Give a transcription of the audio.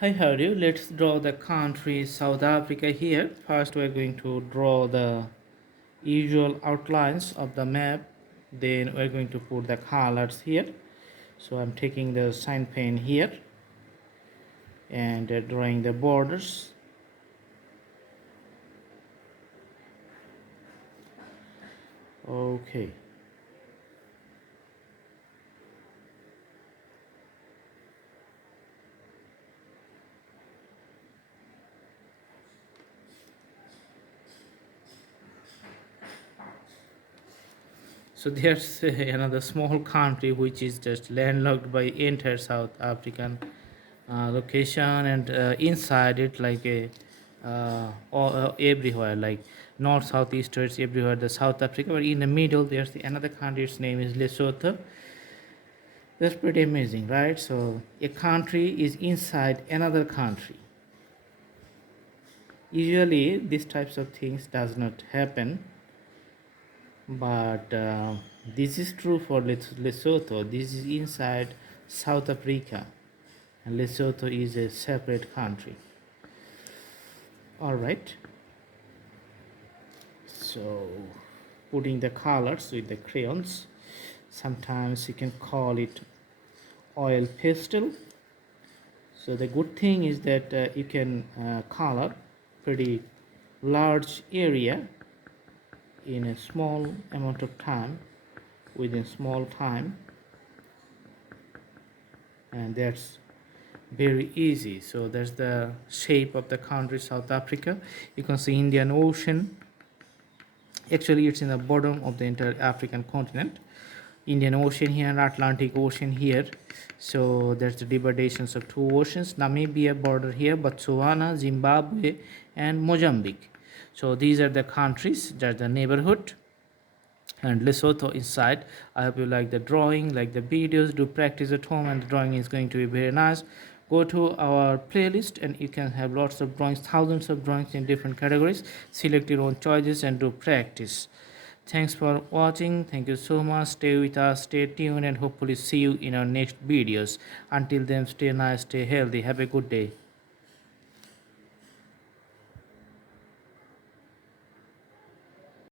Hi, how are you? Let's draw the country South Africa here. First, we're going to draw the usual outlines of the map. Then we're going to put the colors here. So I'm taking the sign pen here and drawing the borders. Okay. So there's another small country which is just landlocked by entire South African location, and inside it like a everywhere like north, south, east, west, everywhere the South Africa. But in the middle there's another country. Its name is Lesotho. That's pretty amazing, right? So a country is inside another country. Usually these types of things does not happen, but this is true for Lesotho. This is inside South Africa, and Lesotho is a separate country. All right. So putting the colors with the crayons, sometimes you can call it oil pastel. So the good thing is that you can color pretty large area in a small amount of time, within small time, and that's very easy. So that's the shape of the country South Africa. You can see Indian Ocean. Actually it's in the bottom of the entire African continent. Indian Ocean here and Atlantic Ocean here. So there's the divisions of two oceans. Namibia border here, Botswana, Zimbabwe, and Mozambique. So these are the countries, that's the neighborhood, and Lesotho inside. I hope you like the drawing, like the videos. Do practice at home, and the drawing is going to be very nice. Go to our playlist and you can have lots of drawings, thousands of drawings in different categories. Select your own choices and do practice. Thanks for watching. Thank you so much. Stay with us, stay tuned, and hopefully see you in our next videos. Until then, stay nice, stay healthy. Have a good day.